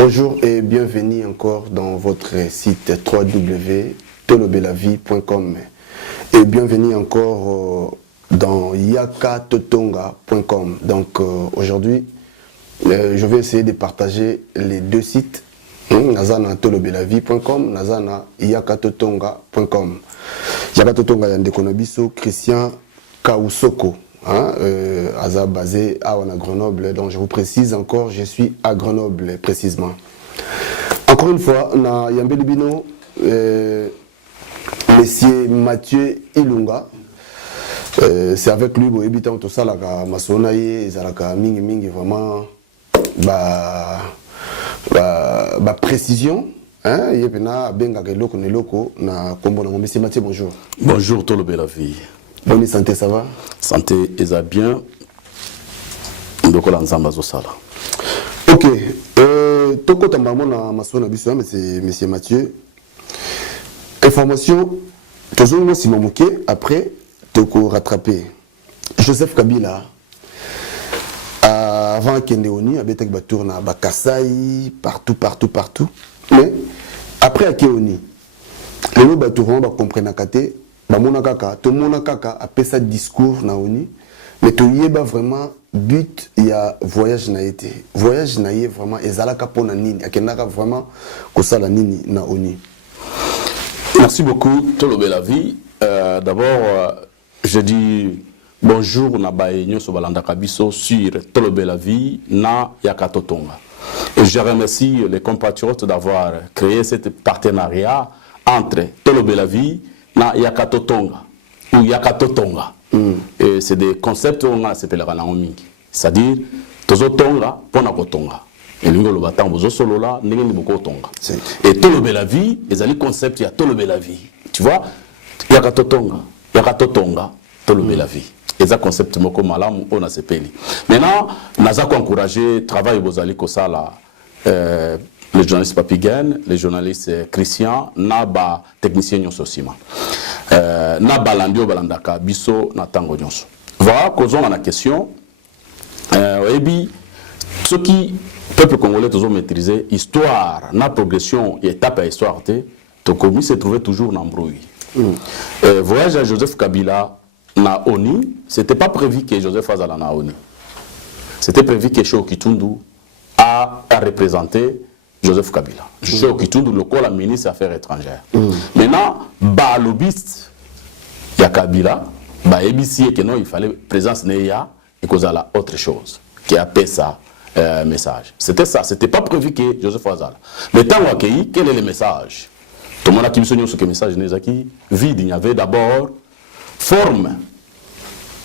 Bonjour et bienvenue encore dans votre site www.tolobelavie.com et bienvenue encore dans yakatotonga.com. Donc aujourd'hui, je vais essayer de partager les deux sites. Nazana tolobelavie.com, nazana yakatotonga.com. Yakatotonga yandekonobiso Christian Kausoko. Aza basé à Grenoble, donc je vous précise encore, je suis à Grenoble précisément. Encore une fois, na Yambé Bino, Monsieur Mathieu Ilunga, c'est avec lui que habitant tout ça là, Masonaye, Zalaka mingi vraiment, précision. Yepena benga keloko ne loko na kombo na Monsieur Mathieu, bonjour. Bonjour Tolobelavie. Bonne santé, ça va? Santé, ça bien. Donc on ensemble à sala. Ok. Toko tambamo na masona biso monsieur Mathieu. Information. Toujours moi si mamuke après toko rattraper. Joseph Kabila avant Kendeoni abetek ba tourna ba Kasai partout. Mais après à Keoni le ba tourna ba comprendre kate bamona kaka to mona kaka après ça discours na oni mais to yeba vraiment but il y a voyage na été voyage na yé vraiment ezalaka pona nini akendaka vraiment ko sala nini na oni. Merci beaucoup Tolobelavie. D'abord je dis bonjour na baenyo so balanda kabiso sur Tolobelavie na Yakatotonga. Et je remercie les compatriotes d'avoir créé ce partenariat entre Tolobelavie na Yakatotonga ou Yakatotonga. Et c'est des concepts on a s'appelle la mingi. C'est-à-dire tozotonga pona kotonga. Et lingo lo batang bozo solo la ndenge boko tonga. Et Tolobelavie, les ali concept ya Tolobelavie. Tu vois Yakatotonga, Tolobelavie. Et ça concept moko malamu on a s'appelle. Maintenant, naza ko encourager travail bozali ko sala les journalistes Papigen, les journalistes Christian, Naba, technicien Nyonso Sima. Naba Landio Balandaka, Bisso, Natango Nyonso. Voilà, causons la question. Et puis, ce qui, peuple congolais, toujours maîtrisé, histoire, na progression, et étape à histoire, Tokomi se trouvait toujours dans l'embrouille. Voyage à Joseph Kabila, na ONI, c'était pas prévu que Joseph fasse la na ONI. C'était prévu que Cho Kitundu a représenté Joseph Kabila. Je suis au Kitundu, le corps la ministre des Affaires étrangères. Maintenant, le lobbyiste, il y a Kabila, ABC, que non, il fallait présence Neya et cause la autre chose, qui a fait ça message. C'était ça, c'était pas prévu que Joseph Wazala. Mais tant qu'il quel est le message? Tout le monde a qui ce que message n'est qui vide, il y avait d'abord forme.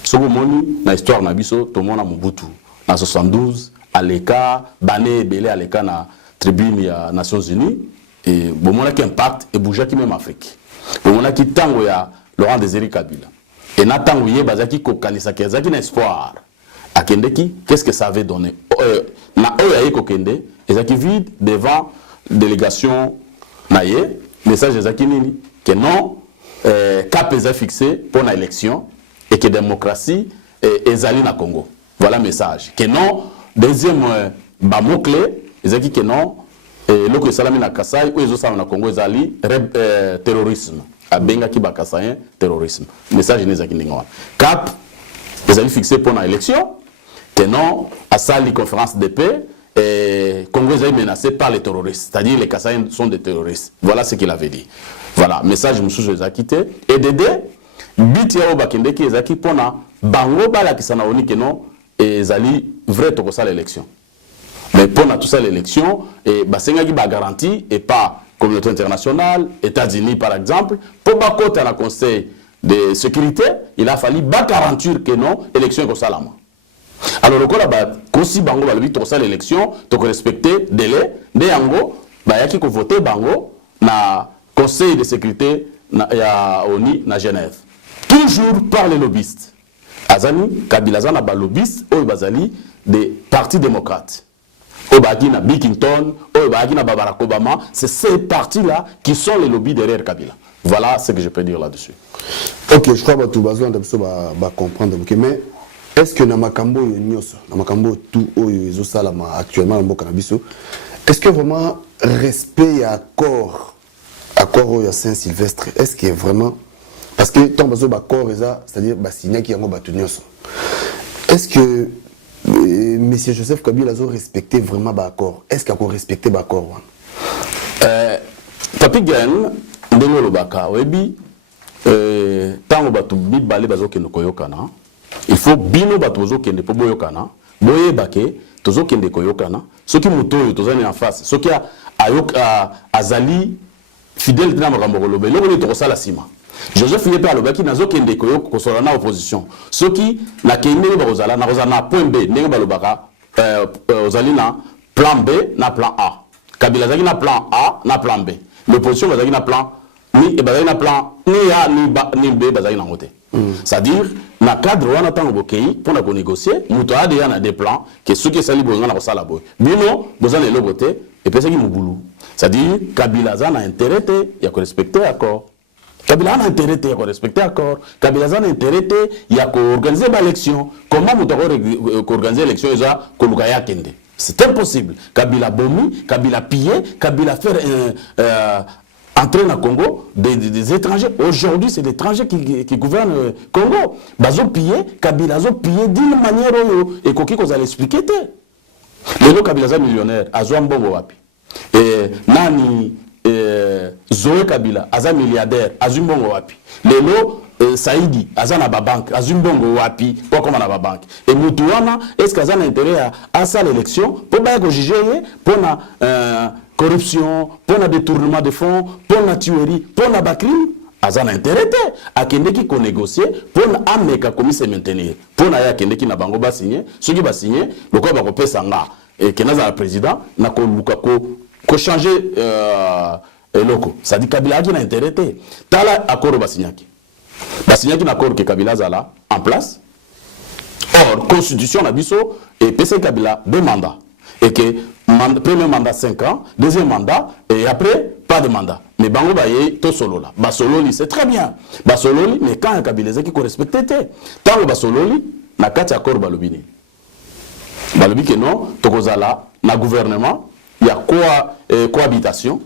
Ce que dans l'histoire Nabiso, tout le monde a Mobutu. En 72, à l'écart, Bané Belé à l'écart na tribune des Nations Unies et bon on a qui impact et bouger qui même Afrique bon on a qui tango ya Laurent Désiré Kabila et na tango yé bazaki ko kanisa kezaki na espoir akende ki qu'est-ce que ça avait donné na oya ko kende ezaki vide devant délégation na yé message ezaki nini que non cap est fixé pour la élection et que démocratie ezali na Congo voilà message que non deuxième mot clé ezaki que non loko salami na Kasai ou ezo salami na Congo ezali terrorisme abenga ki ba Kasayen terrorisme message nezaki ndinga cap ezali fixé pour la élection que non à sali conférence de paix et Congo ezali menacé par les terroristes c'est-à-dire les Kasayen sont des terroristes voilà ce qu'il avait dit voilà message mususu ezaki te et dédé bit ya obakende ki ezaki pona bango bala kisana oni que non ezali vrai to ko sala l'élection. Mais pour tout ça, l'élection, et Basenga qui va garantie, et pas communauté internationale, États-Unis par exemple, pour côté à la Conseil de sécurité, il a fallu garantir que non, élection comme ça là. Alors, le cas là, si Bango va le ça l'élection, tu respecter délai, de Yango, il y a qui voter Bango, na Conseil de sécurité, na ONI, na Genève. Toujours par les lobbyistes. Azani, Kabila Zana, lobbyiste, ou Bazali, des partis démocrates. Obagina Bikington, Obagina Barack Obama, c'est ces partis-là qui sont les lobbies derrière Kabila. Voilà ce que je peux dire là-dessus. Ok, je crois que tu as besoin de comprendre. Mais est-ce que Namakambo Nyoso, Namakambo tout Salama actuellement en Bokanabiso, est-ce que vraiment respect et accord au Saint-Sylvestre, est-ce que vraiment parce que tant que accord c'est-à-dire signé qui yango batunyoso. Est-ce que monsieur Joseph Kabila a respecté vraiment l'accord? Est-ce qu'il a respecté l'accord? Papi Gen ndenge lobaka webi tango batu mibale bazokende koyokana il faut bino batu bazokende po boyokana boyebake tozokende koyokana soki muto oyo tozani en face soki azali fidèle na makambo koloba eloko nini tokosala nsima Joseph Yepe alobaki nazokende kosola na opposition soki nakende bakozala nakozala na point B ndenge balobaka ozali na plan B na plan A Kabila azali na plan A na plan B l'opposition bazali na plan ni bazali na plan ni A ni B bazali na ngote c'est-à-dire na cadre wana tango bokei pour na négocier muto a déjà na des plans que ceux qui sali bonga na kosala boy bino bozana elobote et pesa ki mubulu c'est-à-dire Kabila za na intérêt ya ko respecter accord Kabila a intérêt ya ko respecter accord Kabila za na intérêt ya ko organiser ba élection comment muto ko organiser élection eza ko luka ya kende c'est impossible Kabila bomi Kabila pillé Kabila faire entrer dans le Congo des étrangers. Aujourd'hui, c'est l'étranger qui gouverne le Congo. Bazo pillé, Kabila zo pillé d'une manière et qui vous allez expliquer. Le Kabila za millionnaire, azo mbongo wapi. Et nani Zoé Kabila, aza milliardaire, azo mbongo wapi. Lelo Saïdi, aza na banque, azo mbongo wapi, pas comme na banque. Et Moutouana, est-ce qu'aza na intérêt à ça l'élection pour ba ko juger pour na corruption, pour le détournement de fonds, pour la tuerie, pour la crime, azan intérêt à kende qui ko négocier pour ameka comme se maintenir. Pour na ya kende qui na bango ba signer, ceux qui ba signer, le quoi ba ko pesa nga et que na président na ko luka ko changer loko. Ça dit Kabila qui na intérêt tala accord ba signaki. Ba signaki na accord que Kabila zala en place. Or constitution na biso et PC Kabila 2 mandats. Et que premier mandat 5 ans, deuxième mandat, et après, pas de mandat. Mais Bango Baye, to solo là. Basololi, c'est très bien. Basololi, mais quand il y a Kabila qui correspecte, tant que Basololi, na kati accord balobini. Balobi que non, tokozala, na gouvernement, il y a cohabitation.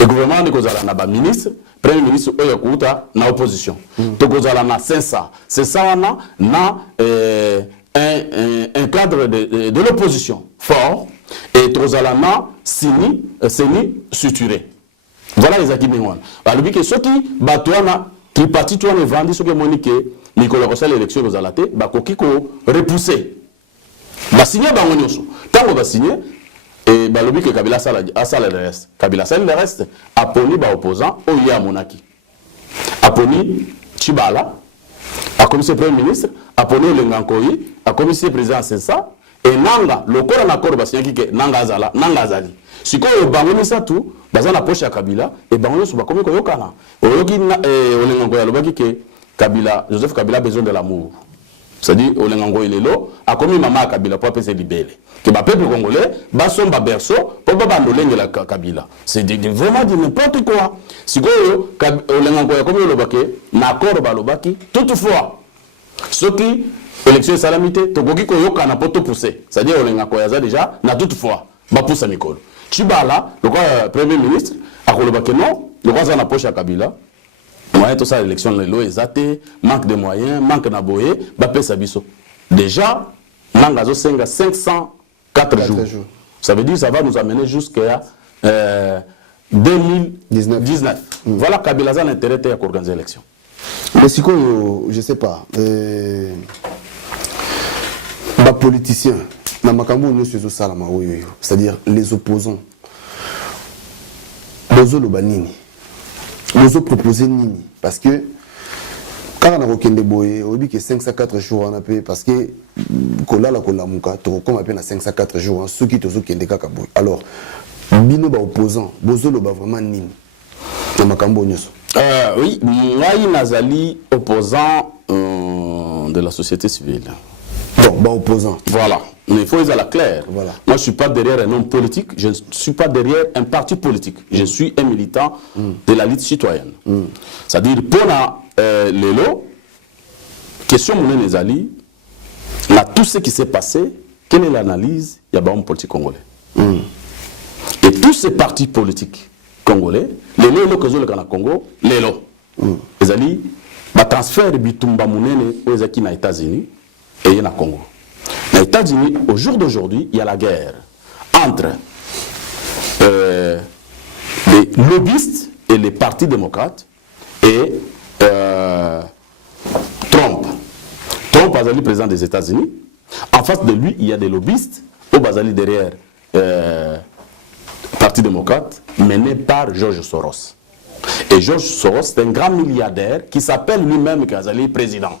Et gouvernement, tokozala na ba ministre, premier ministre, oyo kuta na opposition. Tokozala na 500. C'est ça, na un cadre de l'opposition fort et Trozalama Sini suturé. Voilà les acquis minouan. Alors que ceux qui batouana tripartite toi ne vendent ce que Monique Nicolas Rossel l'élection aux alaté ba kokiko repoussé. Ba signé ba ngonyoso. Tango ba signé et ba lobi que Kabila sala le reste. Kabila sala le reste aponi ba opposant au ya monaki. Aponi Chibala a commissaire premier ministre a poni le Ngankoyi a commissaire président c'est ça et nanga le corps en accord basiaki que nanga azali siko bango ça tout bazana poche ya Kabila et bango so ba komi ko yokana oyoki le Ngankoyi alobaki que Kabila Joseph Kabila a besoin de l'amour c'est-à-dire le Ngankoyi lelo a commis maman à Kabila pour appeler libérer que ba peuple congolais ba son ba berceau pour ba ndolenge la Kabila c'est vraiment du n'importe quoi siko le Ngankoyi comme le baki na accord ba lobaki toutefois ce qui élection salamité tokoki ko yokana poto pousser c'est-à-dire olenga ko yaza déjà na toutefois ba poussa mikolo Chibala le premier ministre a koloba que non le roi na poche à Kabila moyen tout ça l'élection le ezate manque de moyens manque na boye ba pesa biso déjà nanga zo senga 504 jours ça veut dire ça va nous amener jusqu'à 2019 voilà Kabila za l'intérêt à organiser l'élection. Mais si je sais pas les politiciens, c'est-à-dire les opposants, nous proposé Nini. Parce que quand on a regardé Boye, on dit que 504 jours on a payé parce que comme on appelle 504 jours, ceux qui sont qui ont alors, bino ba opposant, bozolo ba vraiment Nini. Oui, moi Nazali opposant de la société civile. Bon, opposant. Voilà. Mais il faut être à la claire. Voilà. Moi, je ne suis pas derrière un homme politique, je ne suis pas derrière un parti politique. Je suis un militant de la lutte citoyenne. C'est-à-dire, pour les lots, question Mouné Nezali, là, tout ce qui s'est passé, quelle est l'analyse? Il y a un homme politique congolais. ces partis politiques congolais, les lots que ont le Congo, les lots. Les alliés, le transfert de Bitumba Mounene aux États-Unis et au Congo. Les États-Unis, au jour d'aujourd'hui, il y a la guerre entre les lobbyistes et les partis démocrates et Trump. Trump a le président des États-Unis. En face de lui, il y a des lobbyistes au Bazali derrière Parti démocrate mené par George Soros. Et George Soros, c'est un grand milliardaire qui s'appelle lui-même Kazali président.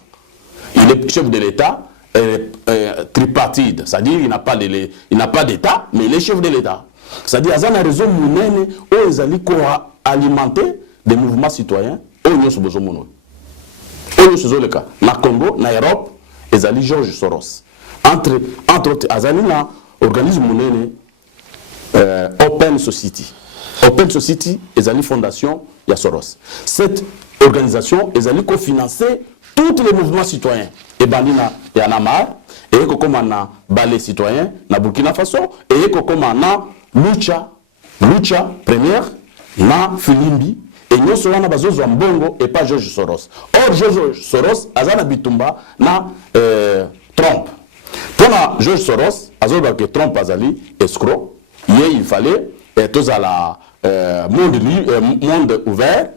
Il est chef de l'État tripartite, c'est-à-dire il n'a pas d'État, mais il est chef de l'État. C'est-à-dire qu'il y a un réseau mounene où ils ont alimenté des mouvements citoyens où ils ont besoin de cas. Na Congo, na Europe, ils ont George Soros. Entre autres, ils ont un organisme mounene Open Society. Open Society, ils ont une fondation, il y a Soros. Cette organisation, ils ont cofinancé tous les mouvements citoyens. Et Bandina, il y en a marre. Et comme on a balai citoyen, na Burkina Faso. Et comme on a Lucha première, na Filimbi. Et nous sommes là bazo Mbongo et pas George Soros. Or George Soros, Azana Bitumba, na Trump. Pour George Soros, Azona que Trump azali escroc. Il fallait tous à la monde ouvert.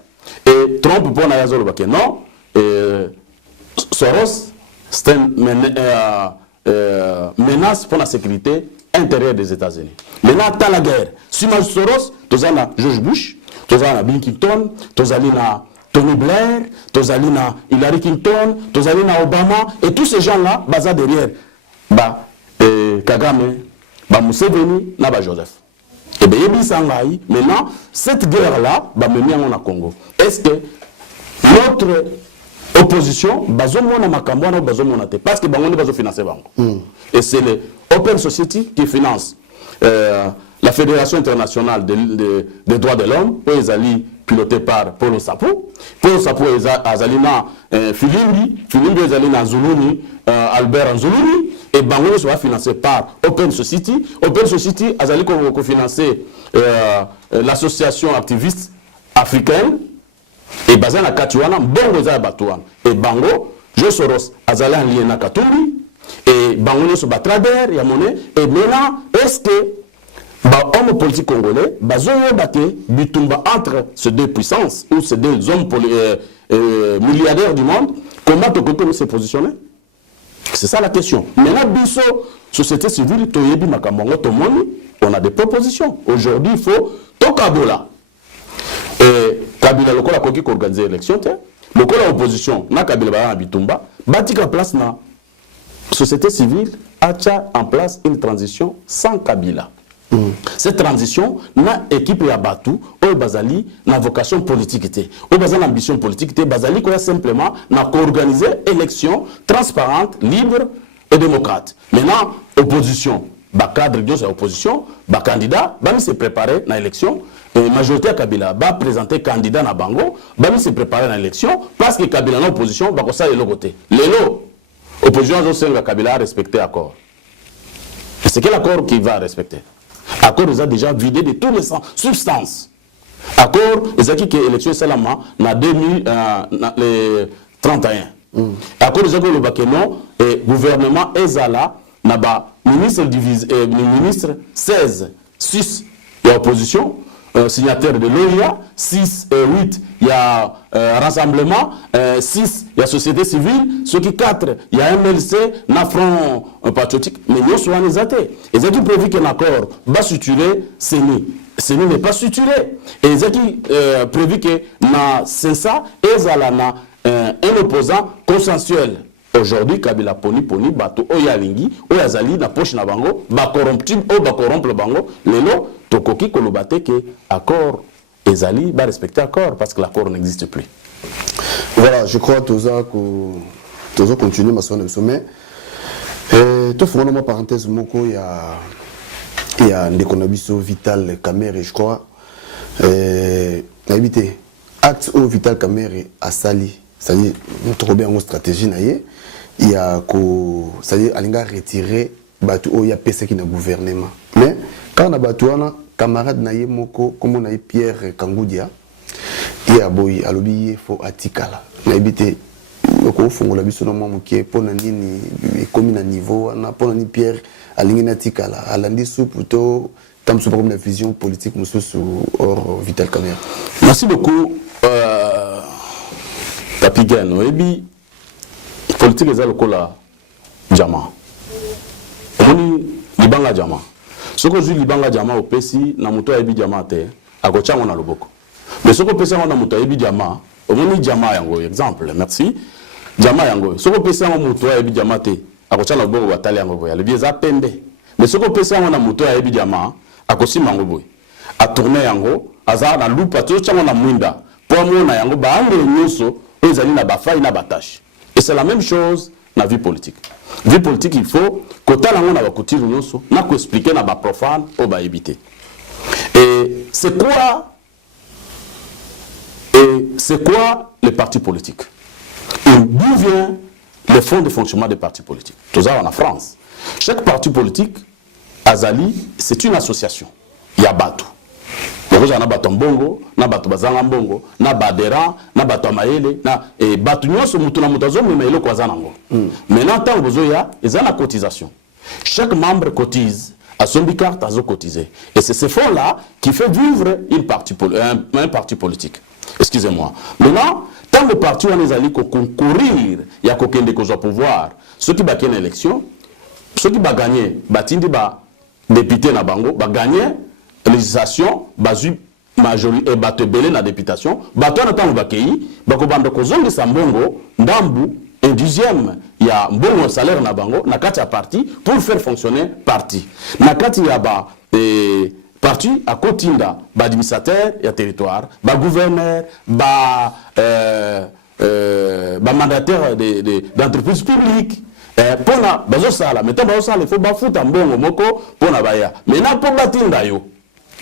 Et Trump pour na Azona que non. Soros, c'est une menace pour la sécurité intérieure des États-Unis. Maintenant, dans la guerre, si Soros, tu as George Bush, tu as Bill Clinton, tu as Tony Blair, tu as Hillary Clinton, tu as Obama, et tous ces gens-là, basés derrière, Kagame, Museveni, Joseph. Et bien, maintenant, cette guerre-là, on a Congo. Est-ce que notre opposition, parce que et c'est l'Open Society qui finance la Fédération internationale des droits de l'homme, ils sont pilotés par Paulo Sapou. Paulo Sapou est Azalina Filimbi Azalina Zuluni, Albert Anzuluni, et Bango sera financé par Open Society. Open Society a financé l'association activiste africaine. Et basé na Katuana, Bongo za Batouan. Et Bango, je Soros, Azala lié na Katumbi. Et Bango se batrader, y a monnaie. Et maintenant, est-ce que l'homme politique congolais, bazoyo bate, bitumba entre ces deux puissances, ou ces deux hommes milliardaires du monde, comment tu peux se positionner? C'est ça la question. Maintenant, biso, société civile, toyebi makamongo, tomoni, on a des propositions. Aujourd'hui, il faut Tokabola. Et Kabila lokola koki ko organiser l'élection te lokola opposition na Kabila ba na bitumba batika place na société civile a en place une transition sans Kabila. Cette transition na équipe ya Batu o bazali na vocation politique té o bazali ambition politique té bazali ko simplement na organiser élection transparente, libre et démocrate. Maintenant opposition ba cadre de l'opposition, ba candidat ba se préparer na élection. Et majorité à Kabila va présenter candidat na Bango, va se préparer à l'élection parce que Kabila dans l'opposition va ça de l'autre côté. L'opposition a Kabila respecter l'accord. C'est quel accord qu'il va respecter? Accord ils ont déjà vidé de toutes les substances. Accord ils ont dit que l'élection Salama na 2031. Accord ils ont dit que non et gouvernement Ezala na ba ministre 16 6 il y a opposition. Signataire de l'OIA, 6 et 8, il y a rassemblement, 6, il y a société civile, ce qui 4, il y a MLC, Nafron patriotique, mais nous sommes les athées. Ils ont prévu qu'un accord va structurer CENI. CENI n'est pas structuré. Et ils ont prévu que na CENSA, ils ont un opposant consensuel. Aujourd'hui, Kabila poni bato oyalingi oyazali na poche na bango ba corrompre bango lelo tokoki kolobate que accord ezali ba respecter accord parce que l'accord n'existe plus. Voilà, je crois que tous continuer ma son sommet. Tout fond ma parenthèse moko il y a Ndekonabiso Vital Kamere je crois habité acte au Vital Kamere à Sali, c'est-à-dire notre bien en stratégie naie. Il y a c'est-à-dire alinga retirer batu o ya pesa qui na gouvernement mais quand on a batu ana camarade na ye moko comme on a Pierre Kangoudia et aboyi alobi faut atikala na ebité ko fongola biso na mwa muke pona nini komi na niveau na pona ni Pierre alingi na tikala alandi sou plutôt tam sou comme la vision politique monsieur hors Vital Kamerhe. Merci beaucoup Papigan oyebi politique eza lokola jama omoni libanga jama soko zwi libanga jama opesi na moto ayebi jama te akochango na loboko mais soko opesi yango na moto ayebi jama omoni jama yango exemple merci jama yango soko opesi yango moto ayebi jama te akochango na loboko batali yango boya lebi eza pende mais soko opesi yango na moto ayebi jama akosima yango boya a tourner yango aza na lupa to chango na mwinda po amona yango baande nyonso ezali na bafai na batache. Et c'est la même chose dans la vie politique. Vie politique, il faut que tu aies la couture, na ko expliquer na ba profane ou ba éviter. Et c'est quoi les partis politiques? Et d'où vient le fond de fonctionnement des partis politiques? Tout ça en France. Chaque parti politique, Azali, c'est une association. Il y a Batou. Na bato mbongo, na bato bazanga mbongo, na badera, na bato maele, na et bato nyonso mutu na mutazo memelo kwa zanango. Maintenant tant bozoya, ils ont la cotisation. Chaque membre cotise à son bicarte à cotiser. Et c'est ce fonds là qui fait vivre un parti politique. Excusez-moi. Maintenant, tant le parti on les alliés concourir, il y a qu'aucun des causes au pouvoir, ceux qui battent une élection, ceux qui va gagner, batindi ba député na bango, va gagner législation bazu majorité et batebele na députation bato na tango bakei bako bando kozongi sa mbongo ndambu un dixième ya mbongo salaire na bango na kati ya parti pour faire fonctionner parti na kati ya ba parti à kotinda ba administrateur ya territoire ba gouverneur ba mandataire d'entreprise publique pona bazo sala mais tant bazo sala il faut ba futa mbongo moko pona baya mais na po batinda yo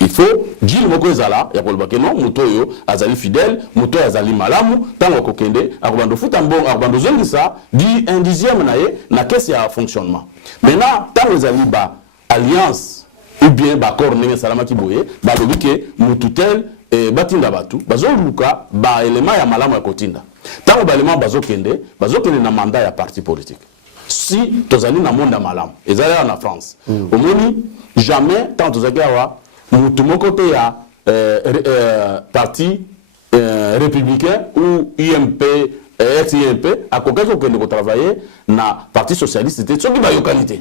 il faut dire moko ezala ya kolobake non moto yo azali fidèle moto azali malamu tango kokende akobando futa mbongo akobando zongisa di un dixième na ye na caisse ya fonctionnement maintenant tango ezali ba alliance ou bien ba accord ndenge salama ki boye ba lobike mututel batinda batu bazoluka ba élément ya malamu ya kotinda tango ba élément bazokende na mandat ya parti politique si tozali na monde malamu ezali en France omoni jamais tant tozaki awa mutu moko te ya parti républicain ou UMP ex-UMP akoki kokende kotravailler na parti socialiste te soki bayokani te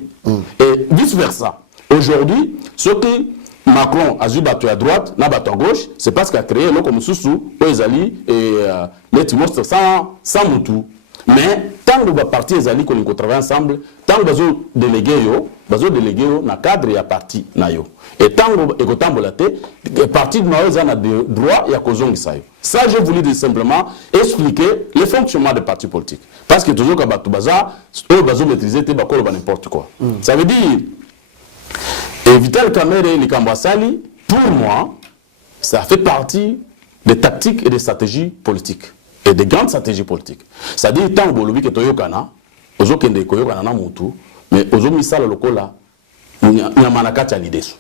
et vice versa. Aujourd'hui soki Macron a eu bato à droite na bato à gauche c'est parce qu'il a créé eloko mosusu oyo ezali neti monstre sans mutu. Mais tant que les partis ont travaillé ensemble, tant que les délégués na cadre ya parti na yo. Et tant que les partis ont des droits ya kozongi sa yo. Ça je voulais simplement expliquer le fonctionnement des partis politiques. Parce que toujours quand baza maîtriser te bakolo n'importe quoi. Ça veut dire Vital Kamerhe et Kambasali pour moi ça fait partie des tactiques et des stratégies politiques. Et des grandes stratégies politiques. C'est-à-dire, tant que vous avez toyokana, ozo kende koyokana na mutu, mais ozo misala lokola nyamanakati alidesu.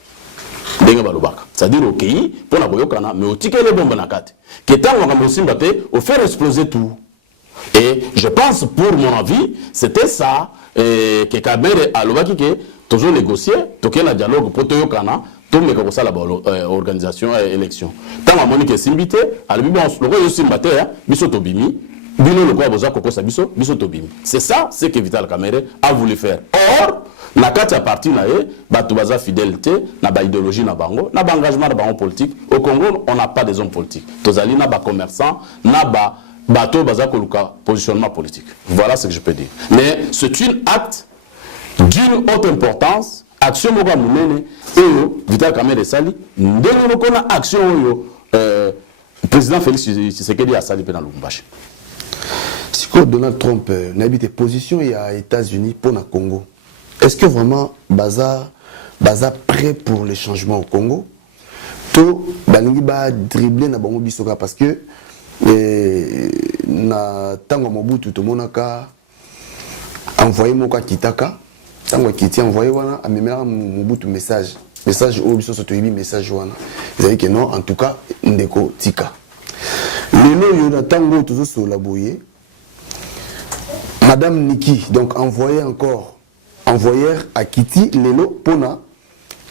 Denga balobaka. C'est-à-dire, ok, pour na koyokana, mais otike les bombes nakati. Que tant que vous avez au faire exploser tout. Et je pense, pour mon avis, c'était ça, que Kamerhe a lobaki que toujours négocier, toke na dialogue pour toyokana, tout mais comme ça la organisation élection tant la monique simbité à le bon le roi simbité biso tobimi bino le quoi boza koko sa biso tobimi c'est ça ce que Vital Kamerhe a voulu faire or na kati ya parti na ye bato baza fidélité na ba idéologie na bango na ba engagement na bango politique au Congo on n'a pas des hommes politiques tozali na ba commerçants na ba bato baza koluka positionnement politique voilà ce que je peux dire mais c'est une acte d'une haute importance action moka munene eyo Vital Kamerhe sali ndenge moko na action oyo président Félix Tshisekedi a sali pe na Lubumbashi. Siko Donald Trump n'habite position il y a États-Unis pour le Congo. Est-ce que vraiment baza prêt pour les changements au Congo? To balingi ba dribbler na bango bisoka parce que na tango Mobutu to monaka envoyer moka kitaka tango kiti envoyer wana amemela Mobutu message message au biso so toyibi message wana ezali que non en tout cas ndeko tika lelo yo na tango tozo sola boye Madame Niki donc envoyeur à Kitty lelo pona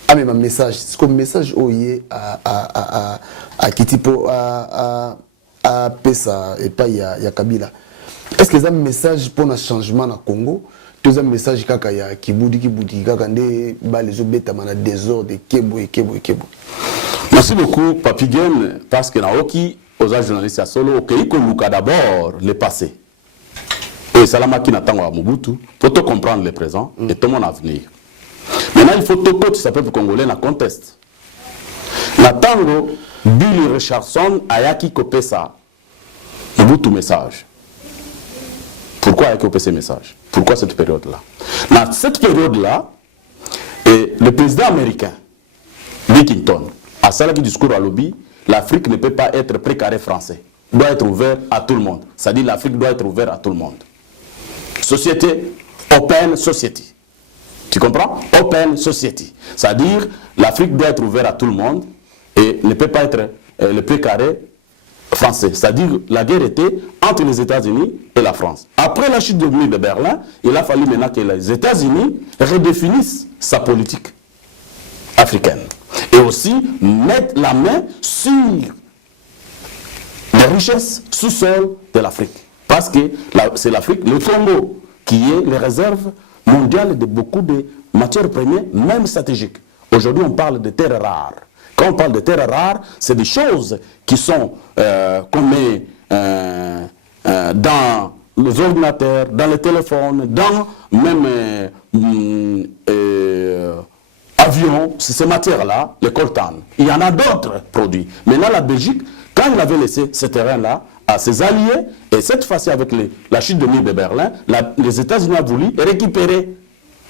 a même un message c'est comme message oye à Kitty po à Pesa et pas il y a Kabila. Est-ce que c'est un message pour un changement au Congo? Tout un message kaka ya kibudi kaka nde ba les obeta mana désordre kebo. Merci beaucoup Papi Gen parce que naoki aux journalistes à solo ok ko luka d'abord le passé. Et salama qui n'attend à Mobutu pour te comprendre le présent et tout mon avenir. Maintenant il faut tout ce peuple congolais na conteste. Natango Billy Richardson ayaki kopesa Mobutu message. Pourquoi ayaki kopesa message? Pourquoi cette période-là? Dans cette période-là, le président américain, Bill Clinton, a salaki discours à lobby, l'Afrique ne peut pas être précaré français. Doit être ouvert à tout le monde. C'est-à-dire l'Afrique doit être ouverte à tout le monde. Société, open society. Tu comprends? Open society. C'est-à-dire l'Afrique doit être ouverte à tout le monde et ne peut pas être le précaré français. C'est-à-dire la guerre était entre les États-Unis et la France. Après la chute du mur de Berlin, il a fallu maintenant que les États-Unis redéfinissent sa politique africaine. Et aussi mettre la main sur les richesses sous-sol de l'Afrique. Parce que c'est l'Afrique, le Congo, qui est les réserves mondiales de beaucoup de matières premières, même stratégiques. Aujourd'hui, on parle de terres rares. Quand on parle de terres rares, c'est des choses qui sont qu'on met dans les ordinateurs, dans les téléphones, dans même avions, ces matières-là, les coltan. Il y en a d'autres produits. Maintenant, la Belgique, quand il avait laissé ce terrain-là à ses alliés, et cette fois-ci avec la chute de mur de Berlin, les États-Unis ont voulu récupérer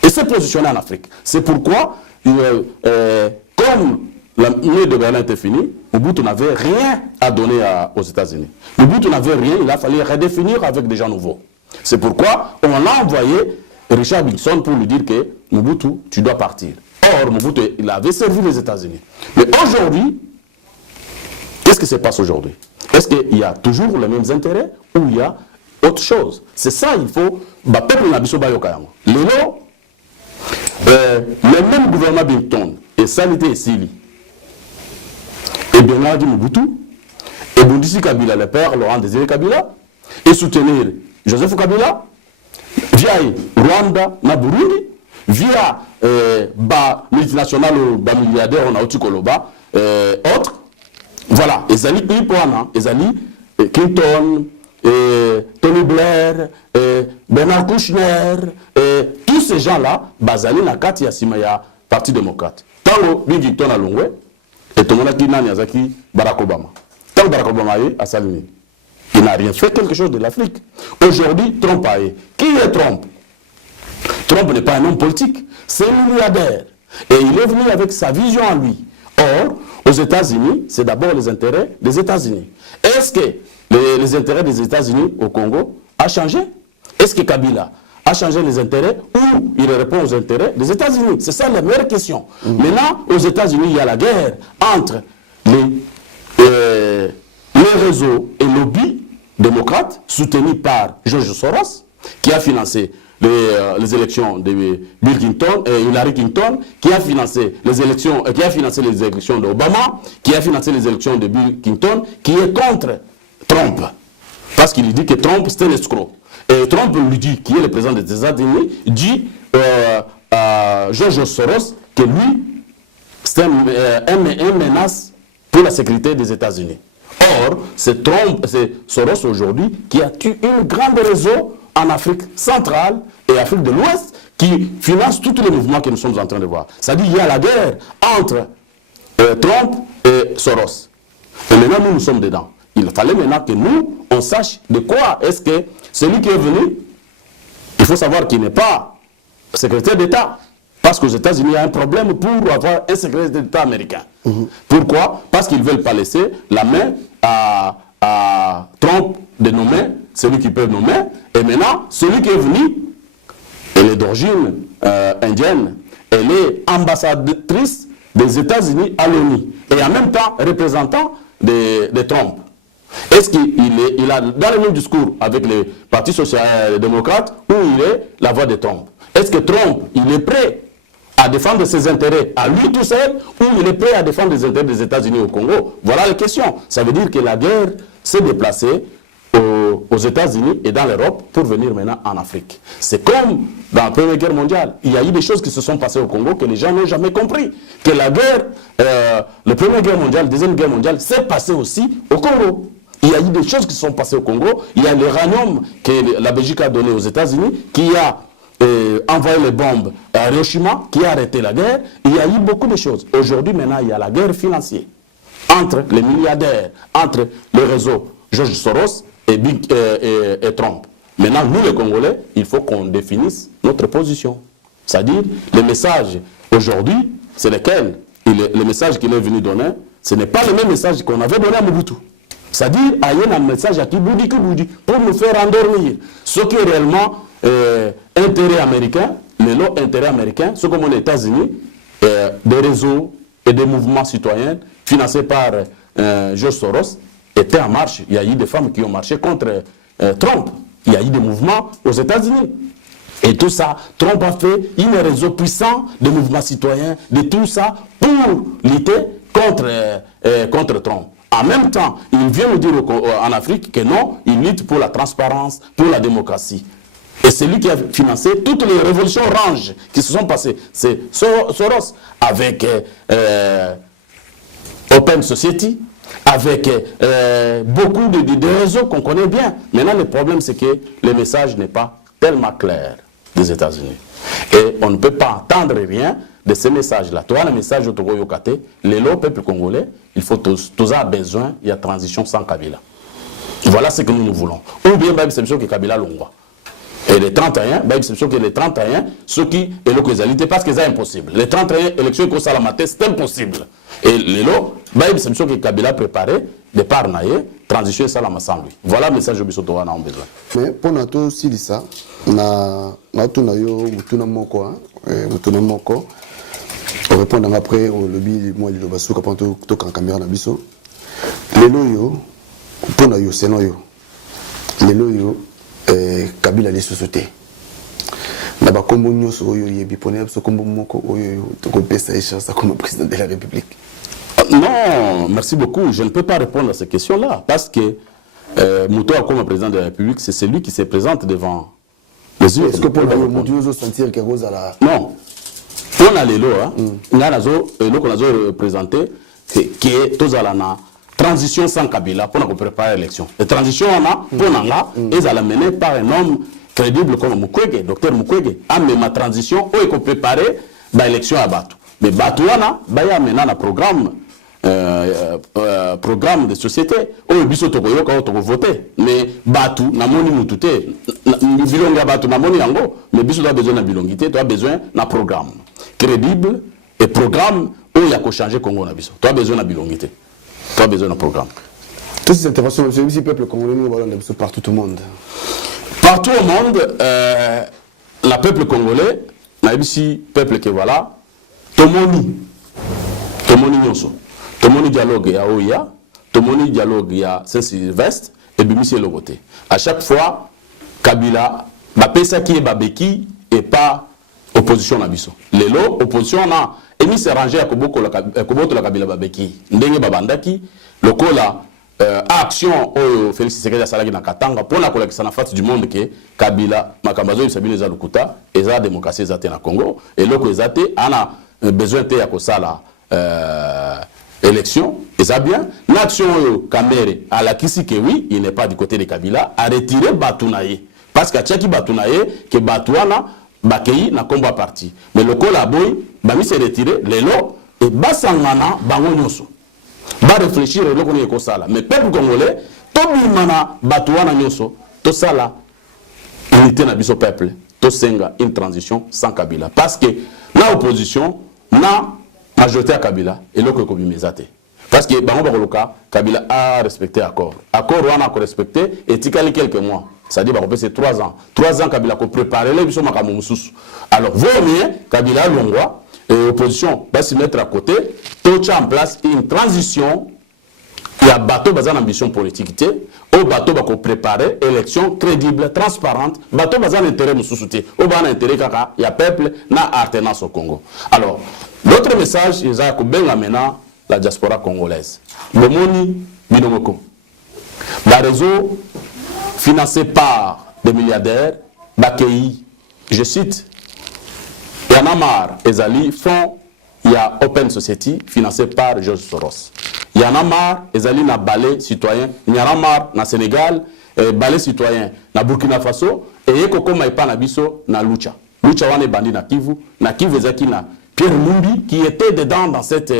et se positionner en Afrique. C'est pourquoi, comme le mur de Berlin était fini, Mobutu n'avait rien à donner aux États-Unis. Mobutu n'avait rien, il a fallu redéfinir avec des gens nouveaux. C'est pourquoi on a envoyé Richard Nixon pour lui dire que Mobutu, tu dois partir. Or, Mobutu, il avait servi les États-Unis. Mais aujourd'hui, qu'est-ce qui se passe aujourd'hui? Est-ce qu'il y a toujours les mêmes intérêts ou il y a autre chose? C'est ça, il faut... Le même gouvernement Binton et Salité et Sili et Bernard Mobutu et Bundisi Kabila, le père Laurent Désiré Kabila, et soutenir Joseph Kabila via Rwanda, na Burundi, via multinational, milliardaire, on a aussi Koloba, autres. Voilà, Ezali Ipoana, Ezali Clinton, Tony Blair, Bernard Kouchner, tous ces gens-là, Bazali Nakati Yasimaya, Parti démocrate. Tant que Clinton a longé, et tout le monde a dit Nanyazaki, Barack Obama. Tant que Barack Obama est à Salini, il n'a rien fait quelque chose de l'Afrique. Aujourd'hui, Trump a eu. Qui est Trump? Trump n'est pas un homme politique, c'est un milliardaire. Et il est venu avec sa vision à lui. Or, aux États-Unis, c'est d'abord les intérêts des États-Unis. Est-ce que les intérêts des États-Unis au Congo a changé? Est-ce que Kabila a changé les intérêts ou il répond aux intérêts des États-Unis? C'est ça la meilleure question. Maintenant, aux États-Unis, il y a la guerre entre les réseaux et lobbies démocrates soutenus par George Soros, qui a financé les élections de Bill Clinton et Hillary Clinton, qui a financé les élections, d'Obama, qui a financé les élections de Bill Clinton, qui est contre Trump. Parce qu'il dit que Trump, c'est un escroc. Et Trump lui dit, qui est le président des États-Unis, dit à George Soros que lui, c'est une menace pour la sécurité des États-Unis. Or, c'est Soros aujourd'hui qui a tué un grand réseau en Afrique centrale et Afrique de l'Ouest qui finance tous les mouvements que nous sommes en train de voir. C'est-à-dire qu'il y a la guerre entre Trump et Soros. Et maintenant, nous sommes dedans. Il fallait maintenant que nous, on sache de quoi est-ce que celui qui est venu, il faut savoir qu'il n'est pas secrétaire d'État. Parce qu'aux États-Unis, il y a un problème pour avoir un secrétaire d'État américain. Pourquoi? Parce qu'ils ne veulent pas laisser la main à Trump de nommer celui qui peut nommer. Et maintenant, celui qui est venu, elle est d'origine indienne, elle est ambassadrice des États-Unis à l'ONU et en même temps représentant de Trump. Est-ce qu'il a dans le même discours avec les partis social-démocrates ou il est la voix de Trump? Est-ce que Trump, il est prêt à défendre ses intérêts à lui tout seul ou il est prêt à défendre les intérêts des États-Unis au Congo? Voilà la question. Ça veut dire que la guerre s'est déplacée aux États-Unis et dans l'Europe pour venir maintenant en Afrique. C'est comme dans la Première Guerre mondiale. Il y a eu des choses qui se sont passées au Congo que les gens n'ont jamais compris. Que la guerre, la Première Guerre mondiale, la Deuxième Guerre mondiale, s'est passée aussi au Congo. Il y a eu des choses qui se sont passées au Congo. Il y a l'uranium que la Belgique a donné aux États-Unis, qui a envoyé les bombes à Hiroshima, qui a arrêté la guerre. Il y a eu beaucoup de choses. Aujourd'hui, maintenant, il y a la guerre financière entre les milliardaires, entre le réseau George Soros et Trump. Maintenant, nous les Congolais, il faut qu'on définisse notre position. C'est-à-dire, les messages aujourd'hui, c'est lesquels? Le message qu'il est venu donner, ce n'est pas le même message qu'on avait donné à Mobutu. C'est-à-dire, il y a un message à Kiboudi, pour nous faire endormir. Ce qui est réellement intérêt américain, le lot intérêt américain, ce comme les États-Unis, des réseaux et des mouvements citoyens financés par George Soros, étaient en marche. Il y a eu des femmes qui ont marché contre Trump. Il y a eu des mouvements aux États-Unis. Et tout ça, Trump a fait un réseau puissant de mouvements citoyens, de tout ça, pour lutter contre Trump. En même temps, il vient nous dire en Afrique que non, il lutte pour la transparence, pour la démocratie. Et c'est lui qui a financé toutes les révolutions oranges qui se sont passées. C'est Soros, avec Open Society, avec beaucoup de réseaux qu'on connaît bien. Maintenant, le problème, c'est que le message n'est pas tellement clair des États-Unis. Et on ne peut pas entendre rien de ces messages-là. Tu vois le message de Togo Yokate, le peuple congolais, il faut tous avoir besoin, il y a transition sans Kabila. Voilà ce que nous voulons. Ou bien, c'est que Kabila l'ongoa. Et les 31, c'est sûr que les 31, ceux qui est localisé, parce que c'est impossible. Les 31 élections qu'on s'est la matin, c'est impossible. Et les lots, c'est sûr que Kabila préparé, départ naïe, transition ça la sans lui. Voilà le message que nous avons besoin. Mais pour nous aussi, ça, na tout na yo, mutuna moko, on répond après au lobby, moi, le basu, quand on toque en caméra na biso. Les loyo, pour nous yo, c'est nous yo. Les loyo, Kabila les sociétés. Na ba kombo nyoso oyo yebi pone so kombo moko oyo to ko pesa échange comme président de la République. Non, merci beaucoup. Je ne peux pas répondre à ces questions-là parce que Mouto comme président de la République, c'est celui qui se présente devant les yeux. Est-ce que pour le Mouto sentir que Rose à la non. On a les lots hein. On a les représenté qui est tous à la transition sans Kabila pour nous préparer l'élection. La transition on a pour nous et ça l'a mené par un homme crédible comme Mukwege, docteur Mukwege. A même ma transition où il faut préparer l'élection à Batu. Mais Batu on a maintenant un programme de société où il biso tokoyo ka toko voter. Mais Batu na moni mutute ni bilonga Batu na moni yango mais biso doit besoin na bilongité, tu as besoin d'un programme crédible et programme où il y a qu'à changer Congo na biso. Tu as besoin na bilongité. Tu as besoin d'un programme. Toutes ces interventions, monsieur le peuple congolais, partout au monde. Partout au monde, le peuple congolais, le peuple qui voilà, Tomoni Nyonso, Tomoni dialogue ya Oya, Tomoni dialogue ya Saint-Sylvestre, et Bimisi Logoté. À chaque fois, Kabila, Bapesa qui est Babeki et pas opposition na biso. Lelo, opposition na. Et mi s'est rangé à Koboto la Kabila Babeki. Ndenge Babandaki, le kola action au Félix Tshisekedi Salagi na Katanga pour la collecte na face du monde que Kabila Makambazo Sabine za Lukuta et za démocratie za na Congo et loko ezate ana besoin te ya kosala élection et ça bien l'action Kamere à la kisi que oui il n'est pas du côté de Kabila a retiré Batunaye parce qu'à Tchaki Batunaye que Batuana Bakei na combat parti mais le kola boy bami s'est retiré les lots et basangana bango nyoso ba réfléchir le ko ko sala mais peuple congolais to bimana batuana nyoso to sala unité na biso peuple to senga une transition sans Kabila parce que la opposition na majorité à Kabila et le ko bimezate parce que bango bakoloka Kabila a respecté accord on a respecté et tikali quelques mois. C'est-à-dire que c'est 3 ans. 3 ans Kabila a préparé les biso makamu mususu. Alors, vous voyez, Kabila Longwa, opposition va se mettre à côté, tout en place une transition. Il y a bateau bazan ambition politique, au bateau va préparer élection crédible, transparente, bateau bazan intérêt nous soucier, au ban intérêt kaka, il y a peuple na alternance au Congo. Alors, l'autre message, ils ont bien maintenant la diaspora congolaise. Le moni minomoko. Le réseau financé par des milliardaires, Bakei, je cite, Yanamar et Zali font, il y a Open Society financé par George Soros. Yanamar et Zali na balai citoyen, Yanamar na Sénégal, balai citoyen na Burkina Faso, et Yekoko Maïpa na Biso na Lucha. Lucha wane bandi na Kivu ezaki na Pierre Lumbi qui était dedans dans cette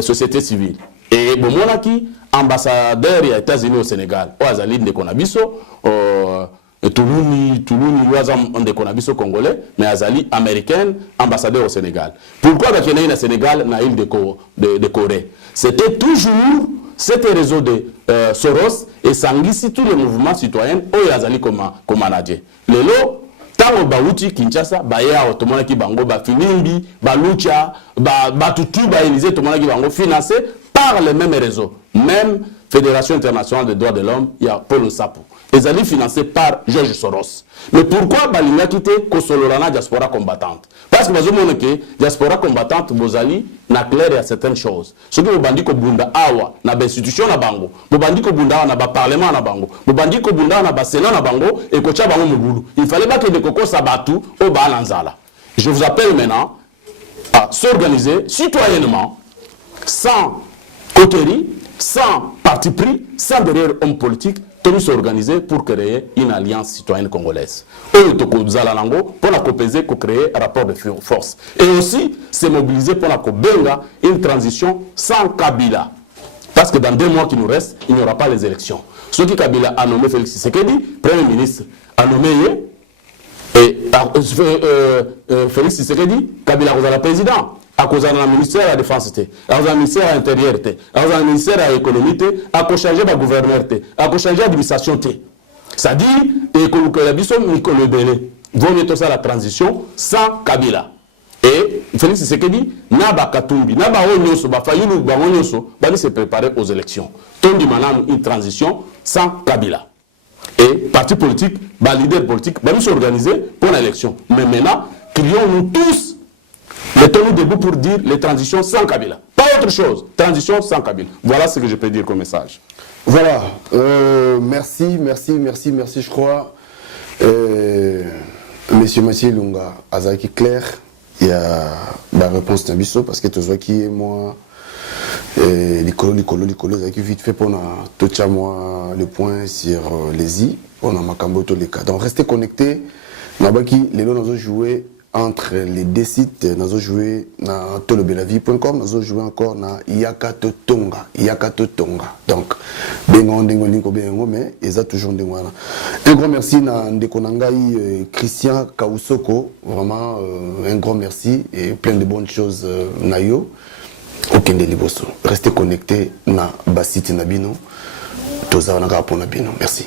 société civile. Et Bomonaki, ambassadeur des États-Unis au Sénégal, Oazali de Konabiso, Toulouni, Ouazam de Konabiso congolais, mais Azali américaine, ambassadeur au Sénégal. Pourquoi il y a au Sénégal, dans l'île de Corée? C'était toujours cet réseau de Soros et Sangisi, tous les mouvements citoyens, Oyazali comme manager. Le lot, tango bauti Kinshasa baya otomonaki bango ba Filimbi ba Lucha ba tutu ba Élysée tomonaki bango financé par les mêmes réseaux, même Fédération internationale des droits de l'homme, il y a Paul Nsapu. Ils allaient financés par George Soros. Mais pourquoi Balinga quitté Kosolorana diaspora combattante? Parce que nous que diaspora combattante Bozali n'a clair à certaines choses. Ce que vous bandit ko bunda awa na ba institution na bango, vous bandit ko bunda na ba parlement na bango, vous bandit ko bunda na ba sénat na bango et ko cha bango mugulu. Il fallait pas que de koko sabatu au balanzala. Je vous appelle maintenant à s'organiser citoyennement, sans coterie, sans parti pris, sans derrière homme politique, tous s'organiser pour créer une alliance citoyenne congolaise. Eux, pour créer un rapport de force. Et aussi, se mobiliser pour une transition sans Kabila. Parce que dans 2 mois qui nous restent, il n'y aura pas les élections. Ce qui Kabila a nommé Félix Tshisekedi, Premier ministre, a nommé Félix Tshisekedi, Kabila a président. À cause de la ministère de la Défense, à cause de la ministère de l'Intérieur, à cause de la ministère de l'Économie, à cause de la gouverneur, à cause de l'administration. C'est-à-dire que la mission Nicolas Belé vaut mieux la transition sans Kabila. Et Félix Tshisekedi n'a pas Katumbi, n'a pas Onyoso, n'a pas Fayulu, n'a pas Onyoso, va se préparer aux élections. Tondi maintenant une transition sans Kabila. Et parti politique, leader politique, va s'organiser pour l'élection. Mais maintenant, crions-nous tous. Mettons-nous debout pour dire les transitions sans Kabila. Pas autre chose. Transition sans Kabila. Voilà ce que je peux dire comme message. Voilà. Merci, je crois. Monsieur Mathieu Lunga, Azaki Claire, il y a la réponse d'un biseau parce que tu vois qui est moi. Licolo, Azaki vite fait pour tout moi le point sur les I. On a Makamboto les cas. Donc restez connectés. Nabaki, les lots nous ont joué. Entre les 2 sites, nous avons joué dans tolobelavie.com, nous avons joué encore dans Yakatotonga. Donc, mais ils ont toujours des moyens. Un grand merci à Ndekonangai Christian Kausoko, vraiment un grand merci et plein de bonnes choses Nayo. Aucun de Liboso. Restez connectés na Basiti Nabino, Toza Nagapon Nabino. Merci.